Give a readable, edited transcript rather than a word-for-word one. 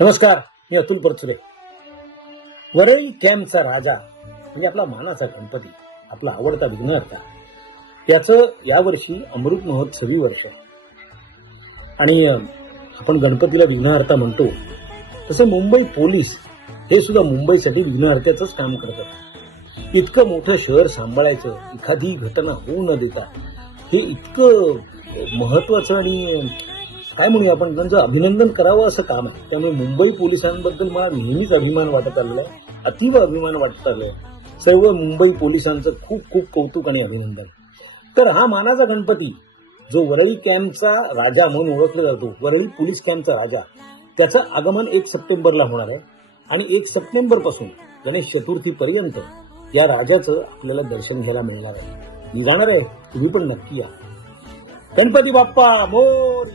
नमस्कार, मी अतुल परचुरे. वरळी कॅम्पचा राजा म्हणजे आपला मानाचा गणपती, आपला आवडता विघ्नहर्ता, त्याचं यावर्षी अमृत महोत्सवी वर्ष. आणि आपण गणपतीला विघ्नहर्ता म्हणतो, तसे मुंबई पोलीस हे सुद्धा मुंबईसाठी विघ्नहर्त्याचंच काम करतात. इतकं मोठं शहर सांभाळायचं, एखादी घटना होऊ न देता, हे इतकं महत्वाचं आणि काय म्हणूया आपण त्यांचं अभिनंदन करावं असं काम आहे. त्यामुळे मुंबई पोलिसांबद्दल मला नेहमीच अभिमान वाटत आलेला आहे, अतीव अभिमान वाटत आलाय. सर्व मुंबई पोलिसांचं खूप खूप कौतुक आणि अभिनंदन. तर हा मानाचा गणपती जो वरळी कॅम्पचा राजा म्हणून ओळखला जातो, वरळी पोलीस कॅम्पचा राजा, त्याचं आगमन 1 सप्टेंबरला होणार आहे. आणि 1 सप्टेंबर पासून गणेश चतुर्थीपर्यंत या राजाचं आपल्याला दर्शन घ्यायला मिळणार आहे. मी जाणार आहे, तुम्ही पण नक्की या. गणपती बाप्पा मोरया.